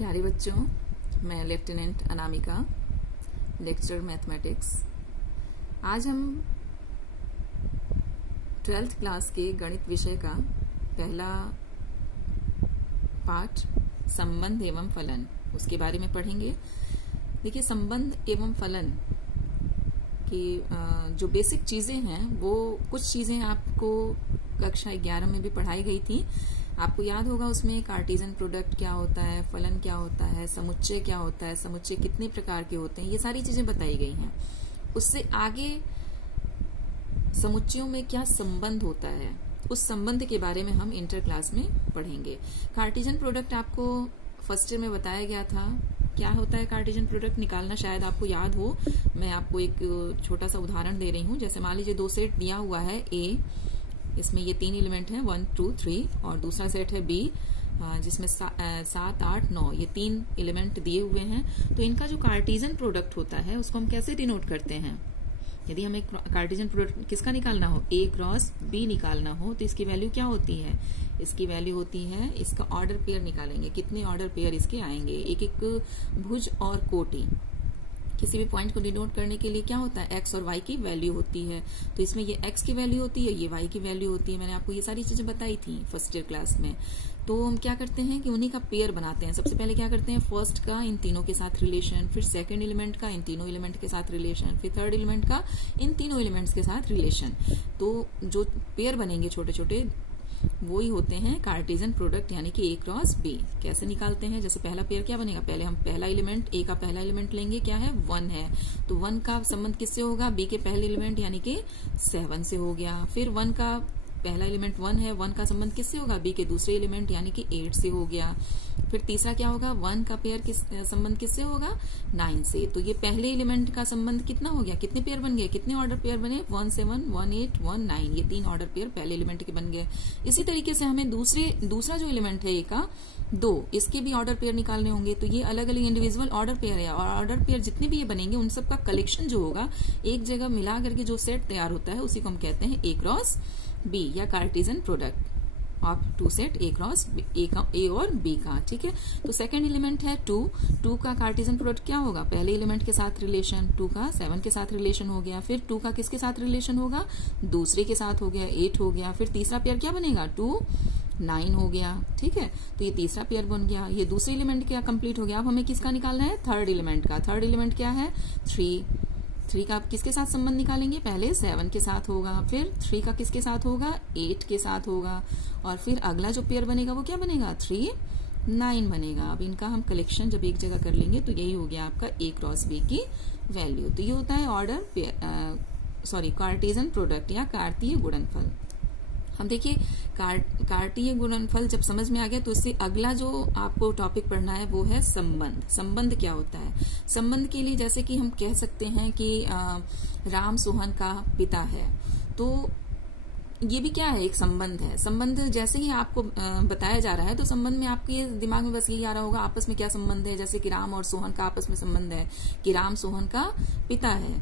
प्यारे बच्चों, मैं लेफ्टिनेंट अनामिका, लेक्चर मैथमेटिक्स। आज हम 12th क्लास के गणित विषय का पहला पाठ संबंध एवं फलन उसके बारे में पढ़ेंगे। देखिए, संबंध एवं फलन की जो बेसिक चीजें हैं वो कुछ चीजें आपको कक्षा 11 में भी पढ़ाई गई थी। आपको याद होगा, उसमें कार्टेशियन प्रोडक्ट क्या होता है, फलन क्या होता है, समुच्चय क्या होता है, समुच्चय कितने प्रकार के होते हैं, ये सारी चीजें बताई गई हैं। उससे आगे समुच्चयों में क्या संबंध होता है, उस संबंध के बारे में हम इंटर क्लास में पढ़ेंगे। कार्टेशियन प्रोडक्ट आपको फर्स्ट ईयर में बताया गया था। क्या होता है कार्टेशियन प्रोडक्ट निकालना, शायद आपको याद हो। मैं आपको एक छोटा सा उदाहरण दे रही हूँ। जैसे मान लीजिए 2 सेट दिया हुआ है ए, इसमें ये 3 एलिमेंट हैं 1, 2, 3, और दूसरा सेट है बी जिसमें 7, 8, 9 ये 3 एलिमेंट दिए हुए हैं। तो इनका जो कार्टेशियन प्रोडक्ट होता है उसको हम कैसे डिनोट करते हैं? यदि हमें कार्टेशियन प्रोडक्ट किसका निकालना हो, ए क्रॉस बी निकालना हो, तो इसकी वैल्यू क्या होती है? इसकी वैल्यू होती है, इसका ऑर्डर पेयर निकालेंगे, कितने ऑर्डर पेयर इसके आएंगे। एक एक भुज और कोटि, किसी भी पॉइंट को डिनोट करने के लिए क्या होता है, एक्स और वाई की वैल्यू होती है। तो इसमें ये एक्स की वैल्यू होती है, ये वाई की वैल्यू होती है। मैंने आपको ये सारी चीजें बताई थी फर्स्ट ईयर क्लास में। तो हम क्या करते हैं कि उन्हीं का पेयर बनाते हैं। सबसे पहले क्या करते हैं, फर्स्ट का इन तीनों के साथ रिलेशन, फिर सेकंड एलिमेंट का इन तीनों एलिमेंट के साथ रिलेशन, फिर थर्ड एलिमेंट का इन तीनों एलिमेंट्स के साथ रिलेशन। तो जो पेयर बनेंगे छोटे छोटे, वो ही होते हैं कार्टेशियन प्रोडक्ट, यानी कि ए क्रॉस बी। कैसे निकालते हैं? जैसे पहला पेयर क्या बनेगा, पहले हम पहला एलिमेंट, ए का पहला एलिमेंट लेंगे, क्या है, 1 है। तो 1 का संबंध किससे होगा, बी के पहले एलिमेंट यानी कि 7 से हो गया। फिर 1 का पहला एलिमेंट 1 है, 1 का संबंध किससे होगा, बी के दूसरे एलिमेंट यानी कि 8 से हो गया। फिर तीसरा क्या होगा, 1 का पेयर संबंध किससे होगा, 9 से। तो ये पहले एलिमेंट का संबंध कितना हो गया, कितने पेयर बन गए, कितने ऑर्डर पेयर बने, 1, 7, 1, 8, 1, 9, ये 3 ऑर्डर पेयर पहले एलिमेंट के बन गए। इसी तरीके से हमें दूसरा जो एलिमेंट है ए का 2, इसके भी ऑर्डर पेयर निकालने होंगे। तो ये अलग अलग इंडिविजुअल ऑर्डर पेयर है, और ऑर्डर पेयर जितने भी ये बनेंगे उन सबका कलेक्शन जो होगा, एक जगह मिला करके जो सेट तैयार होता है उसी को हम कहते हैं ए क्रॉस बी, या Cartesian product of 2 set A cross ए और बी का। ठीक है। तो सेकंड एलिमेंट है 2 का कार्टेशियन प्रोडक्ट क्या होगा, पहले एलिमेंट के साथ रिलेशन, 2 का 7 के साथ रिलेशन हो गया। फिर 2 का किसके साथ रिलेशन होगा, दूसरे के साथ हो गया, 8 हो गया। फिर तीसरा पेयर क्या बनेगा, 2, 9 हो गया। ठीक है। तो ये तीसरा पेयर बन गया। ये दूसरे एलिमेंट क्या कंप्लीट हो गया। अब हमें किसका निकालना है, थर्ड एलिमेंट का। थर्ड एलिमेंट क्या है, 3 का आप किसके साथ संबंध निकालेंगे, पहले 7 के साथ होगा, फिर 3 का किसके साथ होगा, 8 के साथ होगा, और फिर अगला जो पेयर बनेगा वो क्या बनेगा, 3, 9 बनेगा। अब इनका हम कलेक्शन जब एक जगह कर लेंगे तो यही हो गया आपका ए क्रॉस बी की वैल्यू। तो ये होता है कार्टेशियन प्रोडक्ट या कार्तीय गुणनफल। हम देखिए कार्तीय गुणनफल जब समझ में आ गया तो इससे अगला जो आपको टॉपिक पढ़ना है वो है संबंध। संबंध क्या होता है? संबंध के लिए जैसे कि हम कह सकते हैं कि राम सोहन का पिता है, तो ये भी क्या है, एक संबंध है। संबंध जैसे ही आपको बताया जा रहा है तो संबंध में आपके दिमाग में बस यही आ रहा होगा, आपस में क्या संबंध है। जैसे कि राम और सोहन का आपस में संबंध है कि राम सोहन का पिता है,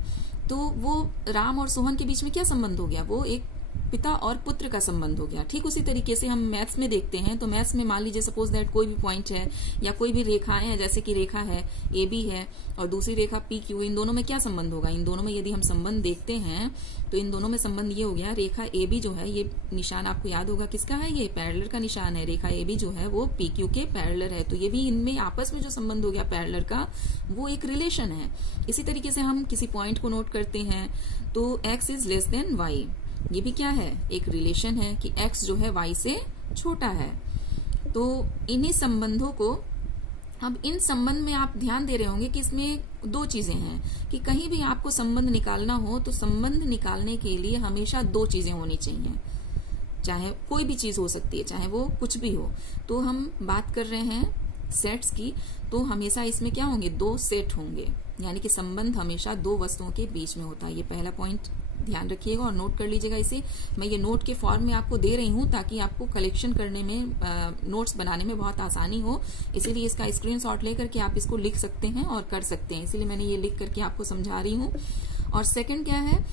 तो वो राम और सोहन के बीच में क्या संबंध हो गया, वो एक पिता और पुत्र का संबंध हो गया। ठीक उसी तरीके से हम मैथ्स में देखते हैं। तो मैथ्स में मान लीजिए सपोज दैट कोई भी पॉइंट है या कोई भी रेखाएं हैं, जैसे कि रेखा है ए बी है और दूसरी रेखा पी क्यू, इन दोनों में क्या संबंध होगा, इन दोनों में यदि हम संबंध देखते हैं तो इन दोनों में संबंध ये हो गया, रेखा ए बी जो है, ये निशान आपको याद होगा किसका है, ये पैरेलल का निशान है। रेखा ए बी जो है वो पी क्यू के पैरेलल है। तो ये भी इनमें आपस में जो संबंध हो गया पैरेलल का, वो एक रिलेशन है। इसी तरीके से हम किसी पॉइंट को नोट करते हैं तो x is less than y, ये भी क्या है, एक रिलेशन है कि x जो है y से छोटा है। तो इन्हीं संबंधों को, अब इन संबंध में आप ध्यान दे रहे होंगे कि इसमें 2 चीजें हैं कि कहीं भी आपको संबंध निकालना हो तो संबंध निकालने के लिए हमेशा 2 चीजें होनी चाहिए। चाहे कोई भी चीज हो सकती है, चाहे वो कुछ भी हो। तो हम बात कर रहे हैं सेट्स की, तो हमेशा इसमें क्या होंगे, 2 सेट होंगे, यानी कि संबंध हमेशा 2 वस्तुओं के बीच में होता है। ये पहला पॉइंट ध्यान रखिएगा और नोट कर लीजिएगा इसे। मैं ये नोट के फॉर्म में आपको दे रही हूं ताकि आपको कलेक्शन करने में, नोट्स बनाने में बहुत आसानी हो। इसीलिए इसका स्क्रीनशॉट लेकर के आप इसको लिख सकते हैं और कर सकते हैं। इसीलिए मैंने ये लिख करके आपको समझा रही हूँ। और सेकंड क्या है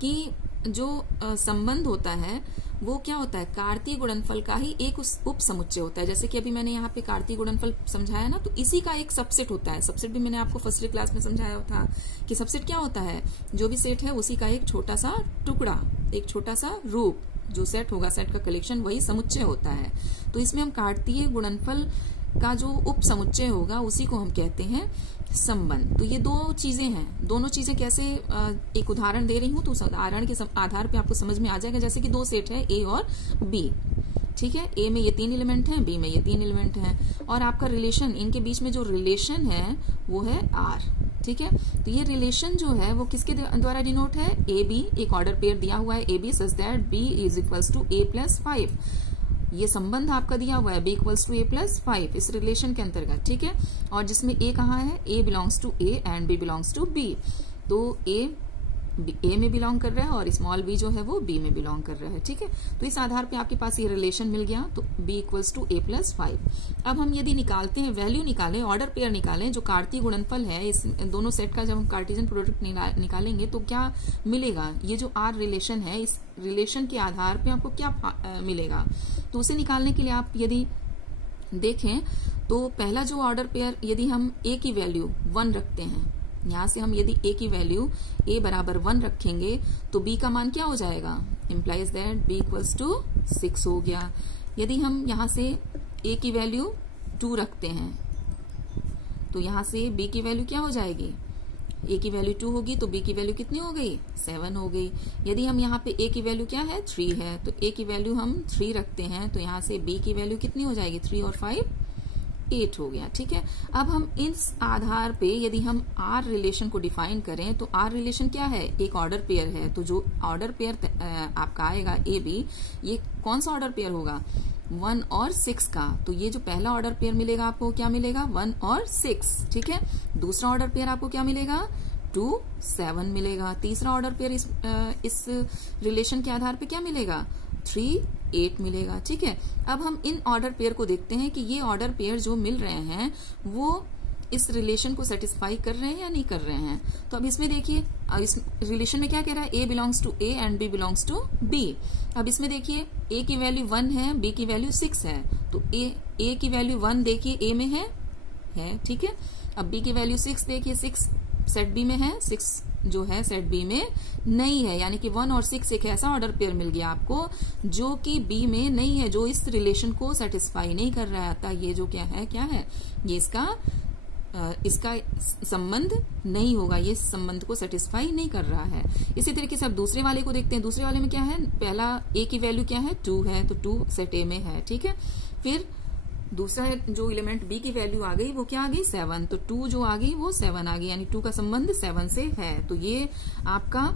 कि जो संबंध होता है वो क्या होता है, कार्तीय गुणनफल का ही एक उप समुच्चय होता है। जैसे कि अभी मैंने यहाँ पे कार्तीय गुणनफल समझाया ना, तो इसी का एक सबसेट होता है। सबसेट भी मैंने आपको फर्स्ट क्लास में समझाया था कि सबसेट क्या होता है, जो भी सेट है उसी का एक छोटा सा टुकड़ा, एक छोटा सा रूप, जो सेट होगा, सेट का कलेक्शन, वही समुच्चय होता है। तो इसमें हम कार्तीय गुणनफल का जो उप समुच्चय होगा उसी को हम कहते हैं संबंध। तो ये दो चीजें हैं, दोनों चीजें कैसे, एक उदाहरण दे रही हूं तो उस उदाहरण के आधार पे आपको समझ में आ जाएगा। जैसे कि दो सेट है ए और बी, ठीक है, ए में ये 3 एलिमेंट हैं, बी में ये 3 एलिमेंट हैं, और आपका रिलेशन, इनके बीच में जो रिलेशन है वो है आर, ठीक है। तो ये रिलेशन जो है वो किसके द्वारा डिनोट है, ए बी, एक ऑर्डर पेयर दिया हुआ है A B such that B is equals to A plus 5। ये संबंध आपका दिया हुआ है B equals to A plus 5 इस रिलेशन के अंतर्गत, ठीक है। और जिसमें ए कहाँ है, A belongs to A and B belongs to B. तो ए में बिलोंग कर रहा है और स्मॉल बी जो है वो बी में बिलोंग कर रहा है, ठीक है। तो इस आधार पे आपके पास ये रिलेशन मिल गया, तो B equals to A plus 5। अब हम यदि निकालते हैं, वैल्यू निकालें, ऑर्डर पेयर निकालें, जो कार्तीय गुणनफल है इस दोनों सेट का, जब हम कार्टेशियन प्रोडक्ट निकालेंगे तो क्या मिलेगा, ये जो आर रिलेशन है, इस रिलेशन के आधार पे आपको क्या मिलेगा। तो उसे निकालने के लिए आप यदि देखें तो पहला जो ऑर्डर पेयर, यदि हम ए की वैल्यू 1 रखते हैं, यहां से हम यदि ए की वैल्यू ए बराबर 1 रखेंगे तो बी का मान क्या हो जाएगा, implies that B equals to 6 हो गया। यदि हम यहां से ए की वैल्यू 2 रखते हैं तो यहां से बी की वैल्यू क्या हो जाएगी, ए की वैल्यू 2 होगी तो बी की वैल्यू कितनी हो गई, 7 हो गई। यदि हम यहाँ पे ए की वैल्यू क्या है, 3 है, तो ए की वैल्यू हम 3 रखते हैं तो यहाँ से बी की वैल्यू कितनी हो जाएगी, 3 और 5 8 हो गया, ठीक है। अब हम इस आधार पे यदि हम आर रिलेशन को डिफाइन करें तो आर रिलेशन क्या है, एक ऑर्डर पेयर है। तो जो ऑर्डर पेयर आपका आएगा ए बी, ये कौन सा ऑर्डर पेयर होगा, 1 और 6 का। तो ये जो पहला ऑर्डर पेयर मिलेगा आपको क्या मिलेगा, 1 और 6, ठीक है। दूसरा ऑर्डर पेयर आपको क्या मिलेगा, 2 7 मिलेगा। तीसरा ऑर्डर पेयर इस रिलेशन के आधार पे क्या मिलेगा, 3 8 मिलेगा, ठीक है। अब हम इन ऑर्डर पेयर को देखते हैं कि ये ऑर्डर पेयर जो मिल रहे हैं वो इस रिलेशन को सेटिस्फाई कर रहे हैं या नहीं कर रहे हैं। तो अब इसमें देखिए, इस रिलेशन में क्या कह रहा है, A belongs to A and B belongs to B. अब इसमें देखिए ए की वैल्यू 1 है, बी की वैल्यू 6 है, तो ए की वैल्यू 1 देखिए ए में है, ठीक है। अब बी की वैल्यू 6 देखिए, 6 सेट बी में है, 6 जो है सेट बी में नहीं है, यानी कि 1 और 6 एक ऐसा ऑर्डर पेयर मिल गया आपको जो कि बी में नहीं है, जो इस रिलेशन को सेटिस्फाई नहीं कर रहा था। ये जो क्या है, ये इसका संबंध नहीं होगा, ये संबंध को सेटिस्फाई नहीं कर रहा है। इसी तरीके से अब दूसरे वाले को देखते हैं। दूसरे वाले में क्या है, पहला ए की वैल्यू क्या है, 2 है, तो 2 सेट ए में है, ठीक है। फिर दूसरा जो एलिमेंट बी की वैल्यू आ गई वो क्या आ गई, 7, तो 2 जो आ गई वो 7 आ गई, यानी 2 का संबंध 7 से है। तो ये आपका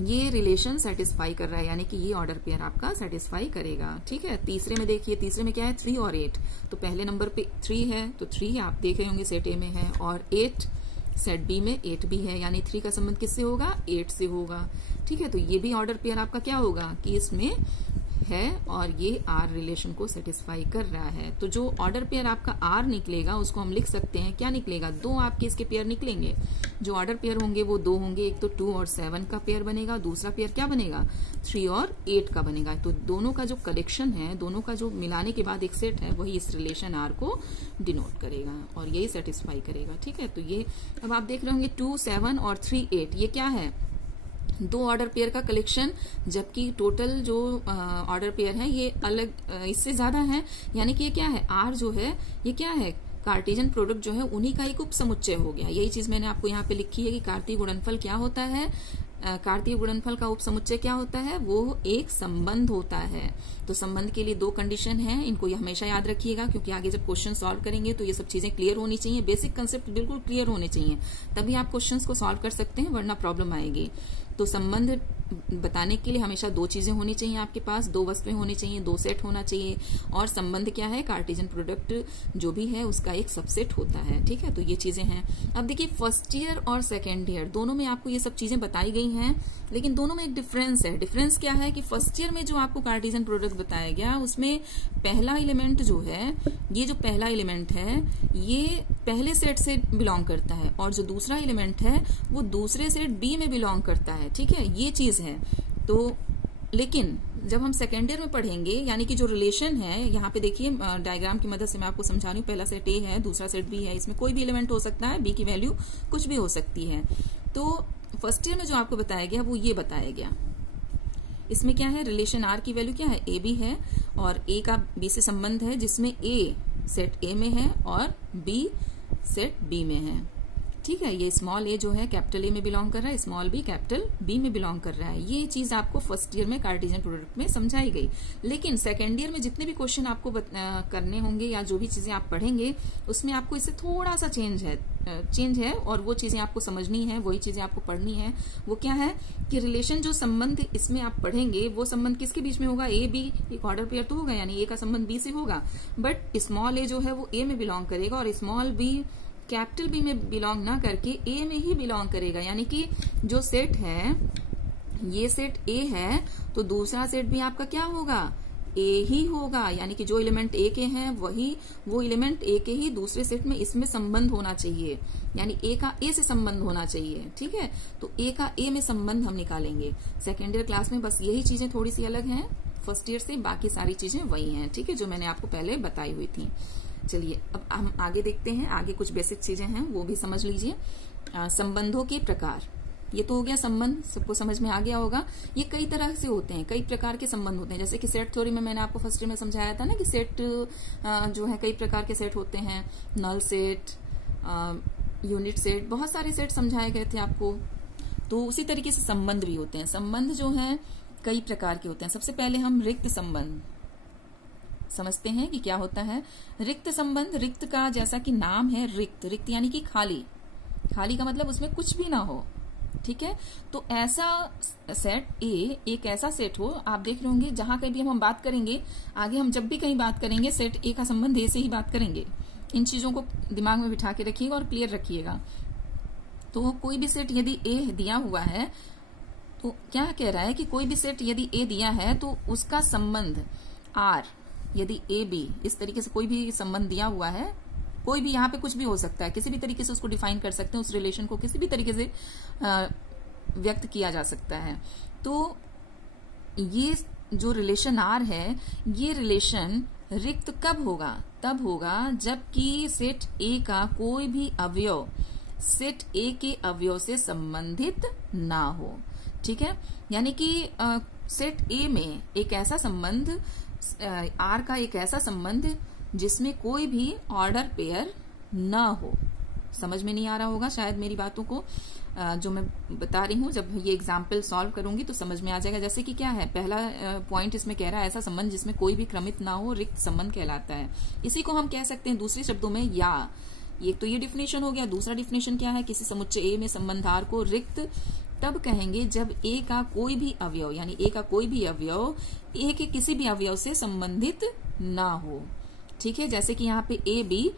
ये रिलेशन सेटिस्फाई कर रहा है, यानी कि ये ऑर्डर पेयर आपका सेटिस्फाई करेगा, ठीक है। तीसरे में देखिए, तीसरे में क्या है, 3 और 8, तो पहले नंबर पे 3 है तो 3 आप देख रहे होंगे सेट ए में है, और 8 सेट बी में 8 भी है, यानी 3 का संबंध किससे होगा, 8 से होगा, ठीक है। तो ये भी ऑर्डर पेयर आपका क्या होगा कि इसमें है और ये आर रिलेशन को सेटिस्फाई कर रहा है। तो जो ऑर्डर पेयर आपका आर निकलेगा उसको हम लिख सकते हैं, क्या निकलेगा, 2 आपके इसके पेयर निकलेंगे। जो ऑर्डर पेयर होंगे वो 2 होंगे, एक तो 2 और 7 का पेयर बनेगा, दूसरा पेयर क्या बनेगा, 3 और 8 का बनेगा। तो दोनों का जो कलेक्शन है, दोनों का जो मिलाने के बाद एक सेट है, वही इस रिलेशन आर को डिनोट करेगा और यही सेटिस्फाई करेगा, ठीक है। तो ये अब आप देख रहे होंगे 2 7 और 3 8, ये क्या है, 2 ऑर्डर पेयर का कलेक्शन, जबकि टोटल जो ऑर्डर पेयर है ये अलग इससे ज्यादा है, यानी कि ये क्या है, आर जो है ये क्या है, कार्टेशियन प्रोडक्ट जो है उन्हीं का एक उप समुच्चय हो गया। यही चीज मैंने आपको यहाँ पे लिखी है कि कार्तीय गुणनफल क्या होता है, कार्तीय गुणनफल का उप समुच्चय क्या होता है, वो एक संबंध होता है। तो संबंध के लिए 2 कंडीशन है, इनको ये हमेशा याद रखिएगा, क्योंकि आगे जब क्वेश्चन सॉल्व करेंगे तो ये सब चीजें क्लियर होनी चाहिए, बेसिक कंसेप्ट बिल्कुल क्लियर होने चाहिए, तभी आप क्वेश्चंस को सॉल्व कर सकते हैं, वरना प्रॉब्लम आएगी। तो संबंध बताने के लिए हमेशा 2 चीजें होनी चाहिए आपके पास, 2 वस्तुएं होनी चाहिए, 2 सेट होना चाहिए, और संबंध क्या है, कार्टेशियन प्रोडक्ट जो भी है उसका एक सबसेट होता है, ठीक है। तो ये चीजें हैं। अब देखिए फर्स्ट ईयर और सेकेंड ईयर दोनों में आपको ये सब चीजें बताई गई हैं, लेकिन दोनों में एक डिफरेंस है। डिफरेंस क्या है कि फर्स्ट ईयर में जो आपको कार्टेशियन प्रोडक्ट बताया गया उसमें पहला एलिमेंट जो है, ये जो पहला एलिमेंट है ये पहले सेट से बिलोंग करता है और जो दूसरा एलिमेंट है वो दूसरे सेट बी में बिलोंग करता है। ठीक है, ये चीज है। तो लेकिन जब हम सेकेंड ईयर में पढ़ेंगे, यानी कि जो रिलेशन है, यहाँ पे देखिए डायग्राम की मदद से मैं आपको समझा रही हूँ। पहला सेट ए है, दूसरा सेट बी है, इसमें कोई भी एलिमेंट हो सकता है, बी की वैल्यू कुछ भी हो सकती है। तो फर्स्ट ईयर में जो आपको बताया गया वो ये बताया गया। इसमें क्या है, रिलेशन आर की वैल्यू क्या है, ए बी है, और ए का बी से संबंध है जिसमें ए सेट ए में है और बी सेट बी में है। ठीक है, ये स्मॉल ए जो है कैपिटल ए में बिलोंग कर रहा है, स्मॉल बी कैपिटल बी में बिलोंग कर रहा है। ये चीज आपको फर्स्ट ईयर में कार्टेशियन प्रोडक्ट में समझाई गई। लेकिन सेकेंड ईयर में जितने भी क्वेश्चन आपको करने होंगे या जो भी चीजें आप पढ़ेंगे उसमें आपको इससे थोड़ा सा चेंज है और वो चीजें आपको समझनी है, वही चीजें आपको पढ़नी है। वो क्या है कि रिलेशन, जो संबंध इसमें आप पढ़ेंगे वो संबंध किसके बीच में होगा, ए बी, एक ऑर्डर पेयर तो होगा, यानी ए का संबंध बी से होगा, बट स्मॉल ए जो है वो ए में बिलोंग करेगा और स्मॉल बी कैपिटल बी में बिलोंग ना करके ए में ही बिलोंग करेगा। यानी कि जो सेट है, ये सेट ए है तो दूसरा सेट भी आपका क्या होगा, ए ही होगा। यानी कि जो एलिमेंट ए के हैं वही वो एलिमेंट ए के ही दूसरे सेट में इसमें संबंध होना चाहिए, यानी ए का ए से संबंध होना चाहिए। ठीक है, तो ए का ए में संबंध हम निकालेंगे। सेकेंड ईयर क्लास में बस यही चीजें थोड़ी सी अलग हैं फर्स्ट ईयर से, बाकी सारी चीजें वही हैं। ठीक है, जो मैंने आपको पहले बताई हुई थी। चलिए अब हम आगे देखते हैं, आगे कुछ बेसिक चीजें हैं वो भी समझ लीजिए। संबंधों के प्रकार, ये तो हो गया संबंध, सबको समझ में आ गया होगा। ये कई तरह से होते हैं, कई प्रकार के संबंध होते हैं। जैसे कि सेट थ्योरी में मैंने आपको फर्स्ट ईयर में समझाया था ना कि सेट जो है कई प्रकार के सेट होते हैं, नल सेट, यूनिट सेट, बहुत सारे सेट समझाए गए थे आपको। तो उसी तरीके से संबंध भी होते हैं। संबंध जो है कई प्रकार के होते हैं। सबसे पहले हम रिक्त संबंध समझते हैं कि क्या होता है। रिक्त संबंध, रिक्त का जैसा कि नाम है रिक्त, रिक्त यानी कि खाली, खाली का मतलब उसमें कुछ भी ना हो। ठीक है, तो ऐसा सेट ए एक ऐसा सेट हो, आप देख रहे होंगे जहां कहीं भी हम बात करेंगे, आगे हम जब भी कहीं बात करेंगे सेट ए का संबंध ए से ही बात करेंगे। इन चीजों को दिमाग में बिठा के रखिएगा और क्लियर रखिएगा। तो कोई भी सेट यदि ए दिया हुआ है तो क्या कह रहा है कि कोई भी सेट यदि ए दिया है तो उसका संबंध आर, यदि ए बी, इस तरीके से कोई भी संबंध दिया हुआ है, कोई भी यहाँ पे कुछ भी हो सकता है, किसी भी तरीके से उसको डिफाइन कर सकते हैं, उस रिलेशन को किसी भी तरीके से व्यक्त किया जा सकता है। तो ये जो रिलेशन आर है, ये रिलेशन रिक्त कब होगा, तब होगा जबकि सेट ए का कोई भी अवयव सेट ए के अवयव से संबंधित ना हो। ठीक है, यानी कि सेट ए में एक ऐसा संबंध, आर का एक ऐसा संबंध जिसमें कोई भी ऑर्डर पेयर ना हो। समझ में नहीं आ रहा होगा शायद मेरी बातों को, जो मैं बता रही हूं, जब ये एग्जाम्पल सॉल्व करूंगी तो समझ में आ जाएगा। जैसे कि क्या है, पहला पॉइंट इसमें कह रहा है ऐसा संबंध जिसमें कोई भी क्रमित ना हो, रिक्त संबंध कहलाता है। इसी को हम कह सकते हैं दूसरे शब्दों में या। ये तो ये डिफिनेशन हो गया। दूसरा डिफिनेशन क्या है, किसी समुच्चय ए में संबंध आर को रिक्त तब कहेंगे जब ए का कोई भी अवयव, यानी ए का कोई भी अवयव ए के किसी भी अवयव से संबंधित ना हो। ठीक है, जैसे कि यहाँ पे ए बी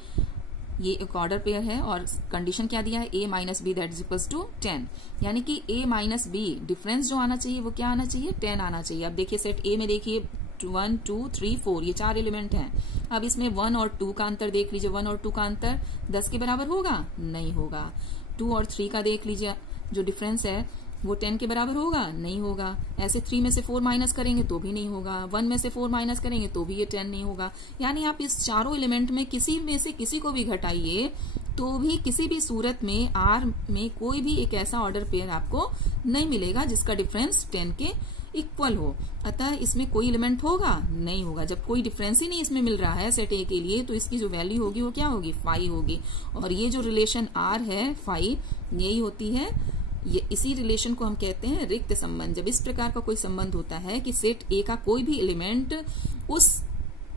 ये एक ऑर्डर पेयर है और कंडीशन क्या दिया है, a minus B that is equals to 10, यानी कि a माइनस बी डिफरेंस जो आना चाहिए वो क्या आना चाहिए, 10 आना चाहिए। अब देखिए सेट a में देखिए 1 2 3 4 ये 4 एलिमेंट हैं। अब इसमें 1 और 2 का अंतर देख लीजिए, 1 और 2 का अंतर 10 के बराबर होगा, नहीं होगा। 2 और 3 का देख लीजिए, जो डिफरेंस है वो 10 के बराबर होगा, नहीं होगा। ऐसे 3 में से 4 माइनस करेंगे तो भी नहीं होगा, 1 में से 4 माइनस करेंगे तो भी ये 10 नहीं होगा। यानी आप इस चारों एलिमेंट में किसी में से किसी को भी घटाइए तो भी किसी भी सूरत में आर में कोई भी एक ऐसा ऑर्डर पेयर आपको नहीं मिलेगा जिसका डिफरेंस 10 के इक्वल हो। अतः इसमें कोई एलिमेंट होगा, नहीं होगा। जब कोई डिफरेंस ही नहीं इसमें मिल रहा है सेट ए के लिए, तो इसकी जो वैल्यू होगी वो क्या होगी, 5 होगी। और ये जो रिलेशन आर है 5, यही होती है, ये इसी रिलेशन को हम कहते हैं रिक्त संबंध। जब इस प्रकार का कोई संबंध होता है कि सेट ए का कोई भी एलिमेंट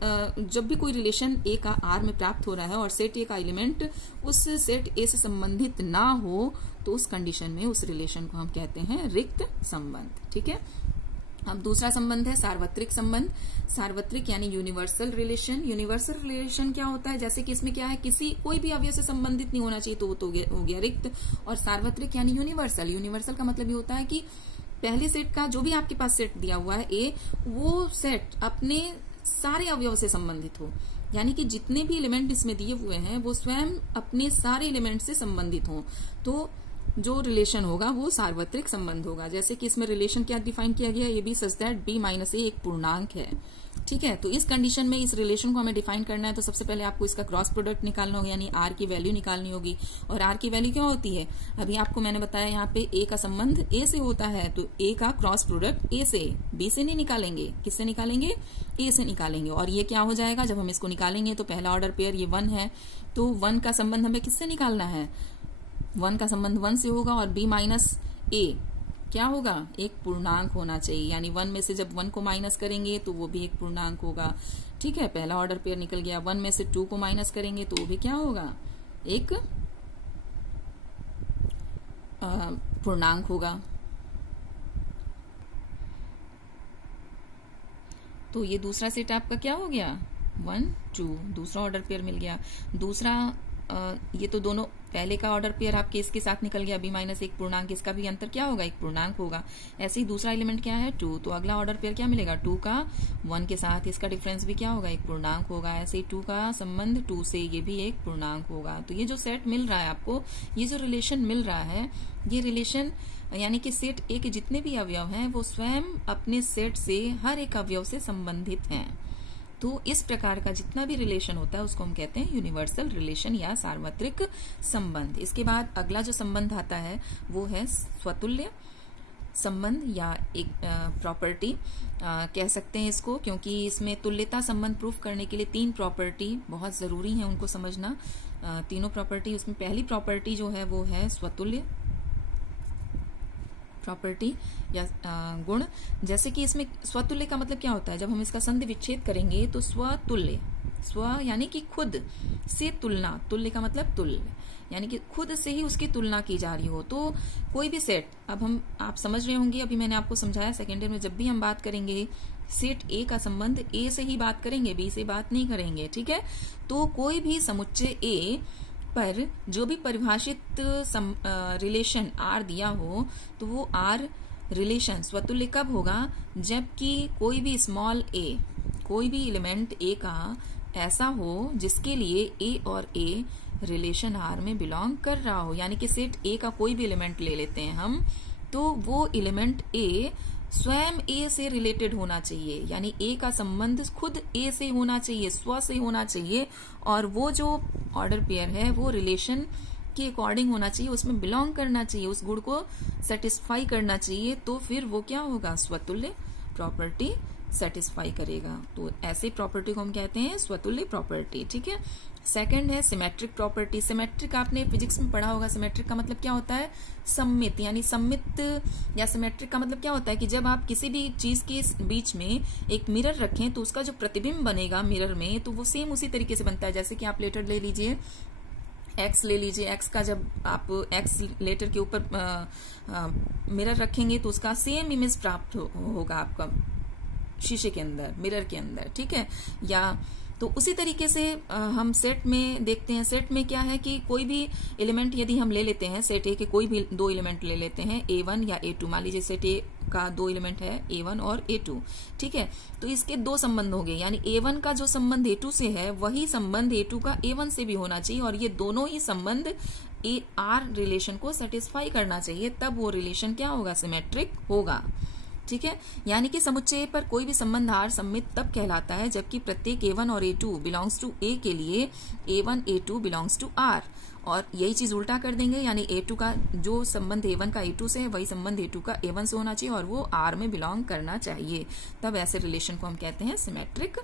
जब भी कोई रिलेशन ए का आर में प्राप्त हो रहा है और सेट ए का एलिमेंट उस सेट ए से संबंधित ना हो, तो उस कंडीशन में उस रिलेशन को हम कहते हैं रिक्त संबंध। ठीक है, अब दूसरा संबंध है सार्वत्रिक संबंध। सार्वत्रिक यानी यूनिवर्सल रिलेशन। यूनिवर्सल रिलेशन क्या होता है, जैसे कि इसमें क्या है, कोई भी अवयव से संबंधित नहीं होना चाहिए तो वो तो हो गया रिक्त। और सार्वत्रिक यानी यूनिवर्सल। यूनिवर्सल का मतलब ये होता है कि पहले सेट का जो भी आपके पास सेट दिया हुआ है ए, वो सेट अपने सारे अवयव से संबंधित हो। यानी कि जितने भी एलिमेंट इसमें दिए हुए हैं वो स्वयं अपने सारे एलिमेंट से संबंधित हों, तो जो रिलेशन होगा वो सार्वत्रिक संबंध होगा। जैसे कि इसमें रिलेशन क्या डिफाइन किया गया, A B such that B minus A एक पूर्णांक है। ठीक है, तो इस कंडीशन में इस रिलेशन को हमें डिफाइन करना है, तो सबसे पहले आपको इसका क्रॉस प्रोडक्ट निकालना होगा, यानी आर की वैल्यू निकालनी होगी। और आर की वैल्यू क्या होती है, अभी आपको मैंने बताया यहाँ पे ए का संबंध ए से होता है, तो ए का क्रॉस प्रोडक्ट ए से, बी से नहीं निकालेंगे, किससे निकालेंगे, ए से निकालेंगे। और ये क्या हो जाएगा, जब हम इसको निकालेंगे तो पहला ऑर्डर पेयर ये 1 है, तो 1 का संबंध हमें किससे निकालना है, 1 का संबंध 1 से होगा, और b माइनस ए क्या होगा, एक पूर्णांक होना चाहिए, यानी 1 में से जब 1 को माइनस करेंगे तो वो भी एक पूर्णांक होगा। ठीक है, पहला ऑर्डर पेयर निकल गया। 1 में से 2 को माइनस करेंगे तो वो भी क्या होगा, एक पूर्णांक होगा। तो ये दूसरा सेट आपका क्या हो गया, 1 2, दूसरा ऑर्डर पेयर मिल गया। दूसरा ये तो दोनों, पहले का ऑर्डर पेयर आपके इसके साथ निकल गया, बी माइनस एक पूर्णांक, इसका भी अंतर क्या होगा, एक पूर्णांक होगा। ऐसे ही दूसरा एलिमेंट क्या है, 2, तो अगला ऑर्डर पेयर क्या मिलेगा, 2 का 1 के साथ इसका डिफरेंस भी क्या होगा, एक पूर्णांक होगा। ऐसे ही 2 का संबंध 2 से, ये भी एक पूर्णांक होगा। तो ये जो सेट मिल रहा है आपको, ये जो रिलेशन मिल रहा है, ये रिलेशन यानी कि सेट ए के जितने भी अवयव हैं वो स्वयं अपने सेट से हर एक अवयव से संबंधित हैं। तो इस प्रकार का जितना भी रिलेशन होता है उसको हम कहते हैं यूनिवर्सल रिलेशन या सार्वत्रिक संबंध। इसके बाद अगला जो संबंध आता है वो है स्वतुल्य संबंध या एक प्रॉपर्टी कह सकते हैं इसको, क्योंकि इसमें तुल्यता संबंध प्रूफ करने के लिए 3 प्रॉपर्टी बहुत जरूरी है, उनको समझना। तीनों प्रॉपर्टी, उसमें पहली प्रॉपर्टी जो है वो है स्वतुल्य प्रॉपर्टी या गुण। जैसे कि इसमें स्वतुल्य का मतलब क्या होता है, जब हम इसका संधि विच्छेद करेंगे तो स्वतुल्य, स्व यानी कि खुद से तुलना, तुल्य का मतलब तुल्य यानी कि खुद से ही उसकी तुलना की जा रही हो। तो कोई भी सेट, अब हम आप समझ रहे होंगे, अभी मैंने आपको समझाया सेकेंड ईयर में, जब भी हम बात करेंगे सेट ए का संबंध ए से ही बात करेंगे, बी से बात नहीं करेंगे। ठीक है, तो कोई भी समुच्चय ए पर जो भी परिभाषित रिलेशन आर दिया हो, तो वो आर रिलेशन स्वतुल्य कब होगा, जबकि कोई भी स्मॉल ए, कोई भी एलिमेंट ए का ऐसा हो जिसके लिए ए और ए रिलेशन आर में बिलोंग कर रहा हो। यानी कि सेट ए का कोई भी एलिमेंट ले लेते हैं हम, तो वो एलिमेंट ए स्वयं ए से रिलेटेड होना चाहिए, यानी ए का संबंध खुद ए से होना चाहिए, स्व से होना चाहिए, और वो जो ऑर्डर पेयर है वो रिलेशन के अकॉर्डिंग होना चाहिए, उसमें बिलोंग करना चाहिए, उस गुण को सेटिस्फाई करना चाहिए, तो फिर वो क्या होगा, स्वतुल्य प्रॉपर्टी सेटिस्फाई करेगा। तो ऐसे प्रॉपर्टी को हम कहते हैं स्वतुल्य प्रॉपर्टी। ठीक है, सेकंड है सिमेट्रिक प्रॉपर्टी। सिमेट्रिक आपने फिजिक्स में पढ़ा होगा, सिमेट्रिक का मतलब क्या होता है, सममित, यानी सममित या सिमेट्रिक का मतलब क्या होता है कि जब आप किसी भी चीज के बीच में एक मिरर रखें तो उसका जो प्रतिबिंब बनेगा मिरर में, तो वो सेम उसी तरीके से बनता है। जैसे कि आप लेटर ले लीजिए, एक्स ले लीजिए, एक्स का जब आप एक्स लेटर के ऊपर मिरर रखेंगे तो उसका सेम इमेज प्राप्त होगा आपका शीशे के अंदर, मिरर के अंदर। ठीक है, या तो उसी तरीके से हम सेट में देखते हैं। सेट में क्या है कि कोई भी एलिमेंट यदि हम ले लेते हैं, सेट ए के कोई भी 2 एलिमेंट ले लेते हैं, A1 या A2, मान लीजिए सेट ए का 2 एलिमेंट है A1 और A2। ठीक है, तो इसके 2 संबंध हो गए, यानी A1 का जो संबंध A2 से है वही संबंध A2 का A1 से भी होना चाहिए, और ये दोनों ही संबंध आर रिलेशन को सेटिस्फाई करना चाहिए, तब वो रिलेशन क्या होगा, सिमेट्रिक होगा। ठीक है, यानी कि समुच्चय पर कोई भी संबंध आर सममित तब कहलाता है जबकि प्रत्येक A1 और A2 बिलोंग्स टू A के लिए A1 A2 belongs to R, और यही चीज उल्टा कर देंगे, यानी A2 का जो संबंध A1 का A2 से है वही संबंध A2 का A1 से होना चाहिए, और वो R में बिलोंग करना चाहिए, तब ऐसे रिलेशन को हम कहते हैं सिमेट्रिक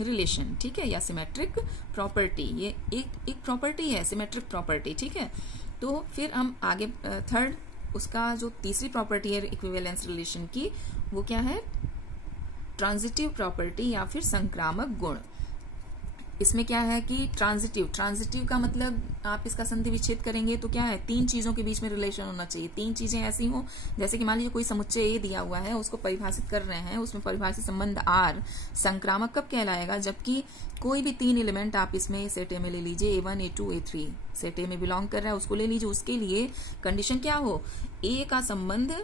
रिलेशन। ठीक है, या सिमेट्रिक प्रॉपर्टी, ये एक प्रॉपर्टी है सिमेट्रिक प्रॉपर्टी। ठीक है, तो फिर हम आगे थर्ड, उसका जो तीसरी प्रॉपर्टी है इक्विवेलेंस रिलेशन की, वो क्या है, ट्रांजिटिव प्रॉपर्टी या फिर संक्रामक गुण। इसमें क्या है कि ट्रांजिटिव का मतलब आप इसका संधि विच्छेद करेंगे तो क्या है, 3 चीजों के बीच में रिलेशन होना चाहिए। 3 चीजें ऐसी हो, जैसे कि मान लीजिए कोई समुच्चय ए दिया हुआ है, उसको परिभाषित कर रहे हैं, उसमें परिभाषित संबंध आर संक्रामक कब कहलाएगा, जबकि कोई भी 3 एलिमेंट आप इसमें सेट ए में ले लीजिए, A1 A2 A3 सेट ए में बिलोंग कर रहा है, उसको ले लीजिए, उसके लिए कंडीशन क्या हो, ए का संबंध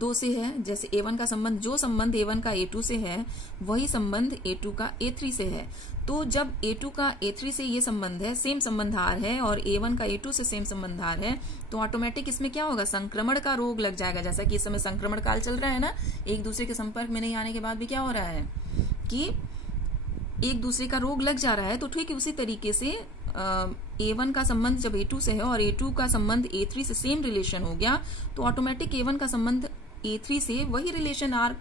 2 से है, जैसे A1 का संबंध, जो संबंध A1 का A2 से है वही संबंध A2 का A3 से है। तो जब A2 का A3 से ये संबंध है, सेम संबंधार है, और A1 का A2 से सेम संबंधार है, तो ऑटोमेटिक इसमें क्या होगा, संक्रमण का रोग लग जाएगा। जैसा कि इस समय संक्रमण काल चल रहा है ना, एक दूसरे के संपर्क में नहीं आने के बाद भी क्या हो रहा है कि एक दूसरे का रोग लग जा रहा है। तो ठीक उसी तरीके से A1 का संबंध जब A2 से है और A2 का संबंध A3 से सेम रिलेशन हो गया, तो ऑटोमेटिक A1 का संबंध A3 से वही रिलेशन R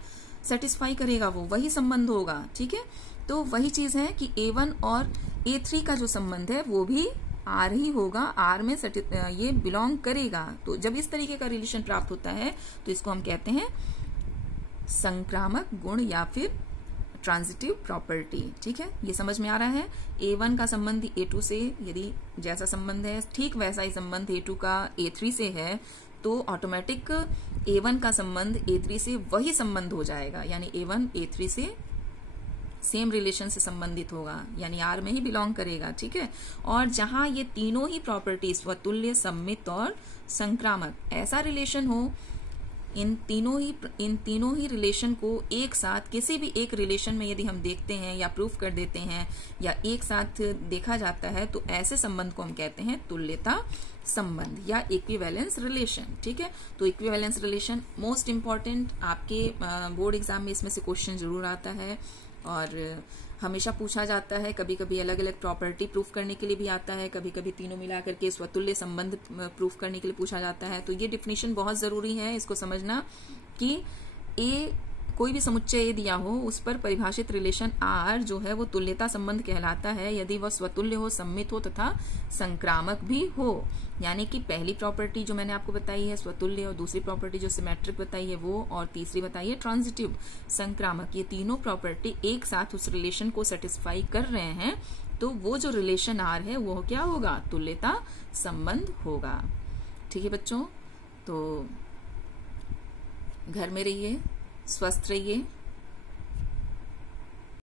सेटिस्फाई करेगा, वो वही संबंध होगा। ठीक है, तो वही चीज है कि A1 और A3 का जो संबंध है वो भी R ही होगा, R में ये बिलोंग करेगा। तो जब इस तरीके का रिलेशन प्राप्त होता है तो इसको हम कहते हैं संक्रामक गुण या फिर ट्रांजिटिव प्रॉपर्टी। ठीक है, ये समझ में आ रहा है। A1 का संबंध A2 से यदि जैसा संबंध है ठीक वैसा ही संबंध A2 का A3 से है, तो ऑटोमेटिक A1 का संबंध A3 से वही संबंध हो जाएगा, यानी A1 A3 से सेम रिलेशन से संबंधित होगा, यानी R में ही बिलोंग करेगा। ठीक है, और जहां ये तीनों ही प्रॉपर्टी स्वतुल्य, सम्मित और संक्रामक ऐसा रिलेशन हो, इन तीनों ही रिलेशन को एक साथ किसी भी एक रिलेशन में यदि हम देखते हैं या प्रूफ कर देते हैं या एक साथ देखा जाता है, तो ऐसे संबंध को हम कहते हैं तुल्यता संबंध या इक्विवेलेंस रिलेशन। ठीक है, तो इक्विवेलेंस रिलेशन मोस्ट इंपॉर्टेंट, आपके बोर्ड एग्जाम में इसमें से क्वेश्चन जरूर आता है और हमेशा पूछा जाता है। कभी कभी अलग अलग प्रॉपर्टी प्रूफ करने के लिए भी आता है, कभी कभी तीनों मिला करके स्वतुल्य संबंध प्रूफ करने के लिए पूछा जाता है। तो ये डिफिनेशन बहुत जरूरी है, इसको समझना कि कोई भी समुच्चय दिया हो उस पर परिभाषित रिलेशन R जो है वो तुल्यता संबंध कहलाता है, यदि वह स्वतुल्य हो, सम्मित हो तथा संक्रामक भी हो। यानी कि पहली प्रॉपर्टी जो मैंने आपको बताई है स्वतुल्य, और दूसरी प्रॉपर्टी जो सिमेट्रिक बताई है वो, और तीसरी बताई है ट्रांजिटिव संक्रामक, ये तीनों प्रॉपर्टी एक साथ उस रिलेशन को सेटिस्फाई कर रहे हैं, तो वो जो रिलेशन R है वो क्या होगा, तुल्यता संबंध होगा। ठीक है बच्चों, तो घर में रहिए, स्वस्थ रहिए,